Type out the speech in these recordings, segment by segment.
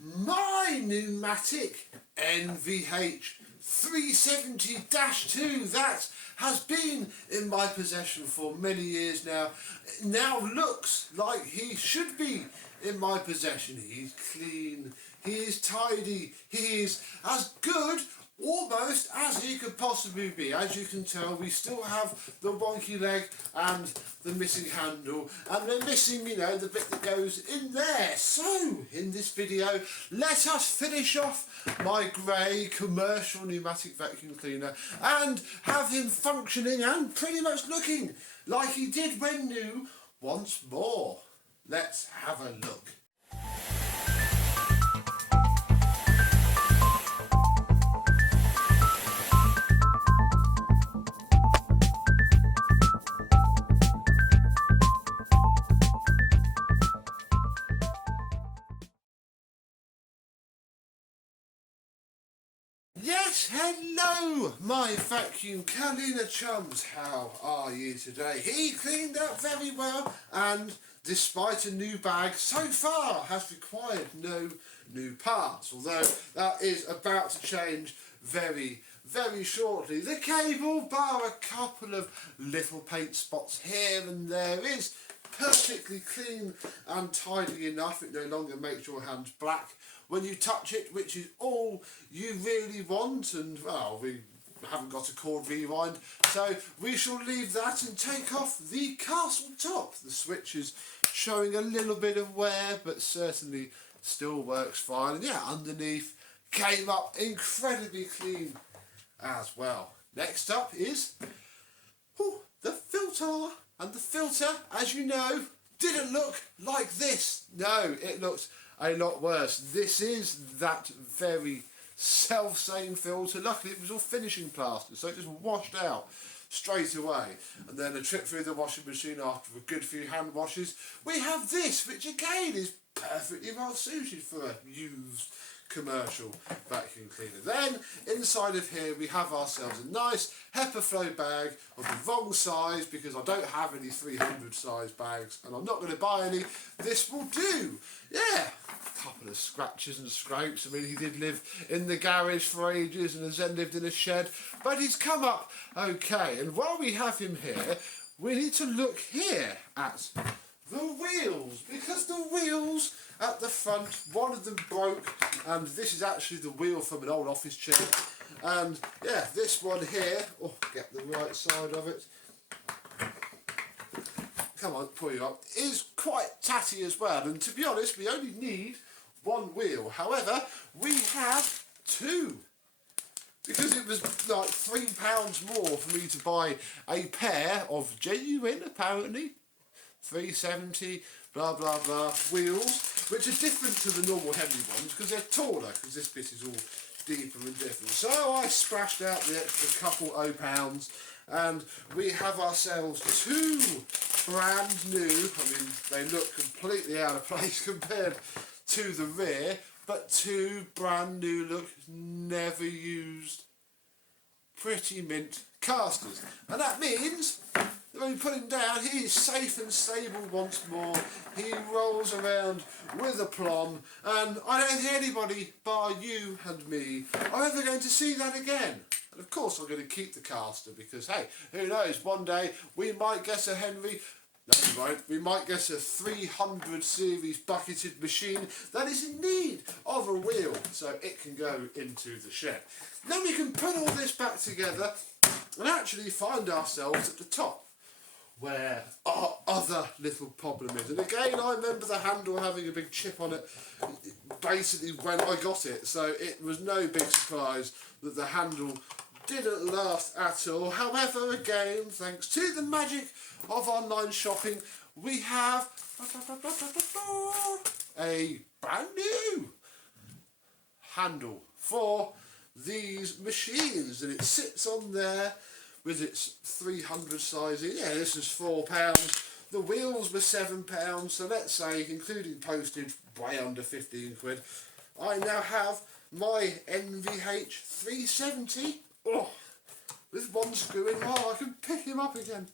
my Numatic NVH370-2 that has been in my possession for many years now. It now looks like he should be in my possession. He's clean, he is tidy, he is as good almost as he could possibly be. As you can tell, we still have the wonky leg and the missing handle, and we're missing, you know, the bit that goes in there. So, in this video, let us finish off my grey commercial pneumatic vacuum cleaner and have him functioning and pretty much looking like he did when new once more. Let's have a look. Yes, hello my vacuum cleaner chums, how are you today? He cleaned up very well and despite a new bag so far has required no new parts, although that is about to change very shortly. The cable, bar a couple of little paint spots here and there, is perfectly clean and tidy enough. It no longer makes your hands black when you touch it, which is all you really want. And well, we haven't got a cord rewind, so we shall leave that and take off the castle top. The switch is showing a little bit of wear, but certainly still works fine. And yeah, underneath came up incredibly clean as well. Next up is the filter. And the filter, as you know, didn't look like this. No, it looked a lot worse. This is that very self-same filter. Luckily it was all finishing plaster, so it just washed out straight away. And then a trip through the washing machine after a good few hand washes, we have this, which again is perfectly well suited for a used commercial vacuum cleaner. Then inside of here we have ourselves a nice HEPA flow bag of the wrong size, because I don't have any 300 size bags and I'm not going to buy any. This will do. Yeah, a couple of scratches and scrapes. I mean, he did live in the garage for ages and has then lived in a shed, but he's come up okay. And while we have him here, we need to look here at the wheels, because the wheels at the front, one of them broke, and this is actually the wheel from an old office chair. And yeah, this one here, get the right side of it, come on, pull you up, is quite tatty as well. And to be honest, we only need one wheel. However, we have two, because it was like £3 more for me to buy a pair of genuine, apparently, 370 blah blah blah wheels, which are different to the normal heavy ones because they're taller, because this bit is all deeper and different. So I splashed out the extra couple £pounds and we have ourselves two brand new, I mean they look completely out of place compared to the rear, but two brand new look, never used, pretty mint casters. And that means when you put him down, he is safe and stable once more. He rolls around with aplomb, and I don't think anybody, bar you and me, are ever going to see that again. And of course I'm going to keep the caster, because hey, who knows, one day we might get a Henry, no we won't, we might get a 300 series bucketed machine that is in need of a wheel, so it can go into the shed. Then we can put all this back together and actually find ourselves at the top, where our other little problem is. And again, I remember the handle having a big chip on it basically when I got it, so it was no big surprise that the handle didn't last at all. However, again, thanks to the magic of online shopping, we have a brand new handle for these machines, and it sits on there with its 300 sizing. Yeah, this is £4. The wheels were £7, so let's say, including postage, way under 15 quid. I now have my NVH370 with one screw in. I can pick him up again.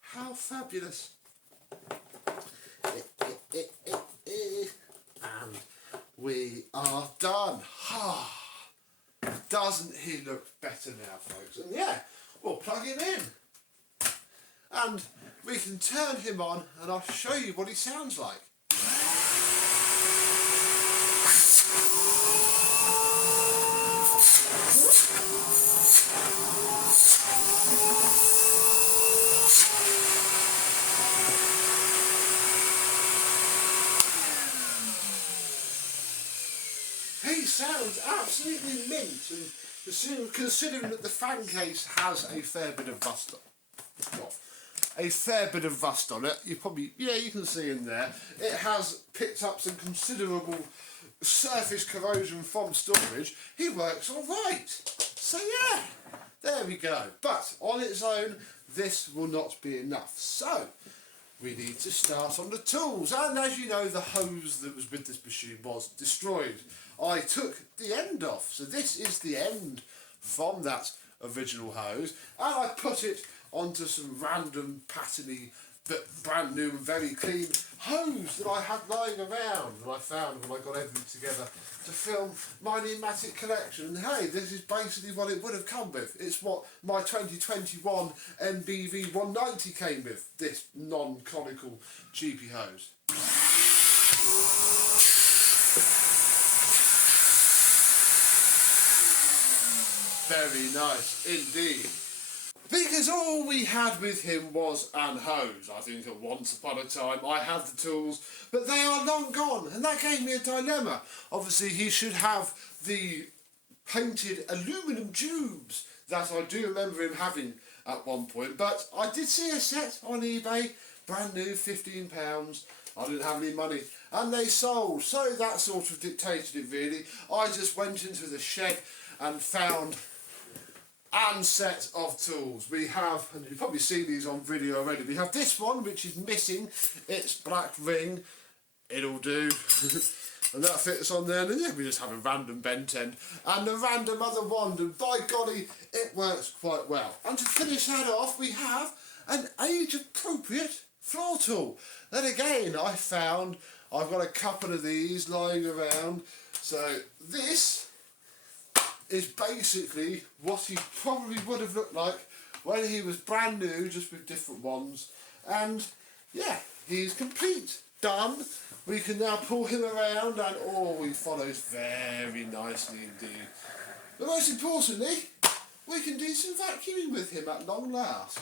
How fabulous. And we are done. Doesn't he look better now, folks? And yeah, we'll plug him in. And we can turn him on and I'll show you what he sounds like. He sounds absolutely mint, and considering that the fan case has a fair bit of rust on it, you probably, you can see in there, it has picked up some considerable surface corrosion from storage. He works alright. So yeah, there we go. But on its own, this will not be enough. So we need to start on the tools. And as you know, the hose that was with this machine was destroyed. I took the end off. So this is the end from that original hose. And I put it onto some random patterny but brand new and very clean hose that I had lying around and I found when I got everything together to film my Numatic collection. And hey, this is basically what it would have come with. It's what my 2021 MBV 190 came with, this non-conical cheapy hose. Very nice indeed. Because all we had with him was an hose. I think at once upon a time I had the tools, but they are long gone, and that gave me a dilemma. Obviously he should have the painted aluminium tubes that I do remember him having at one point, but I did see a set on eBay, brand new, £15. I didn't have any money, and they sold, so that sort of dictated it really. I just went into the shed and found a set of tools. We have, and you've probably seen these on video already, we have this one which is missing its black ring. It'll do. And that fits on there, and then we just have a random bent end and a random other wand, and by golly, it works quite well. And to finish that off, we have an age-appropriate floor tool. Then again, I found I've got a couple of these lying around. So this is basically what he probably would have looked like when he was brand new, just with different ones. And yeah, he's complete, done. We can now pull him around, and he follows very nicely indeed. But most importantly, we can do some vacuuming with him at long last.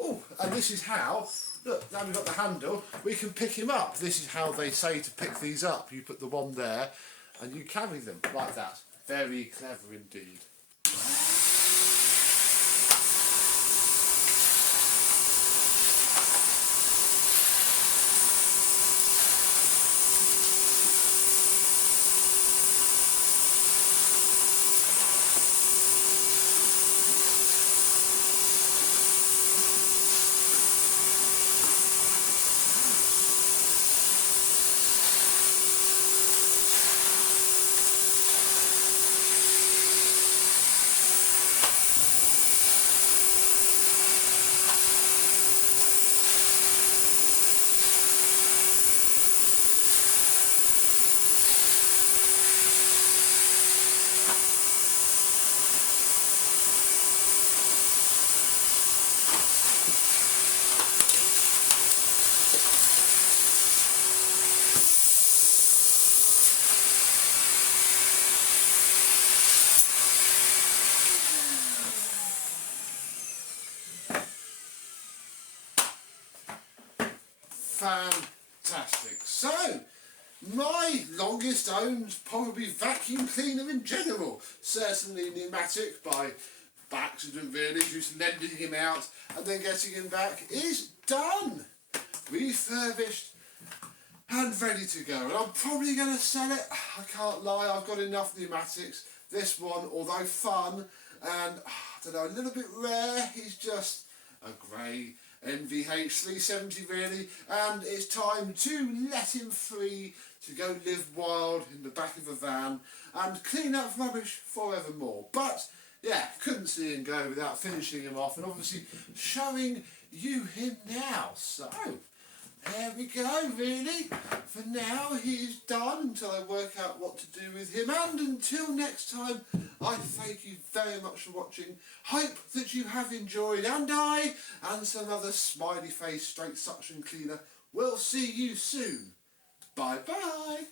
Oh, and this is how, look, now we've got the handle, we can pick him up. This is how they say to pick these up. You put the one there and you carry them like that. Very clever indeed. Fantastic. So, my longest owned probably vacuum cleaner in general, certainly Numatic by accident really, just lending him out and then getting him back, is done, refurbished and ready to go. And I'm probably going to sell it. I can't lie, I've got enough Numatics. This one, although fun and I don't know, a little bit rare, he's just a grey NVH370 really, and it's time to let him free to go live wild in the back of a van and clean up rubbish forevermore. But yeah, couldn't see him go without finishing him off and obviously showing you him now. So There we go, really. For now, he's done until I work out what to do with him. And until next time, I thank you very much for watching. Hope that you have enjoyed. And I, and some other smiley face straight suction cleaner, will see you soon. Bye-bye.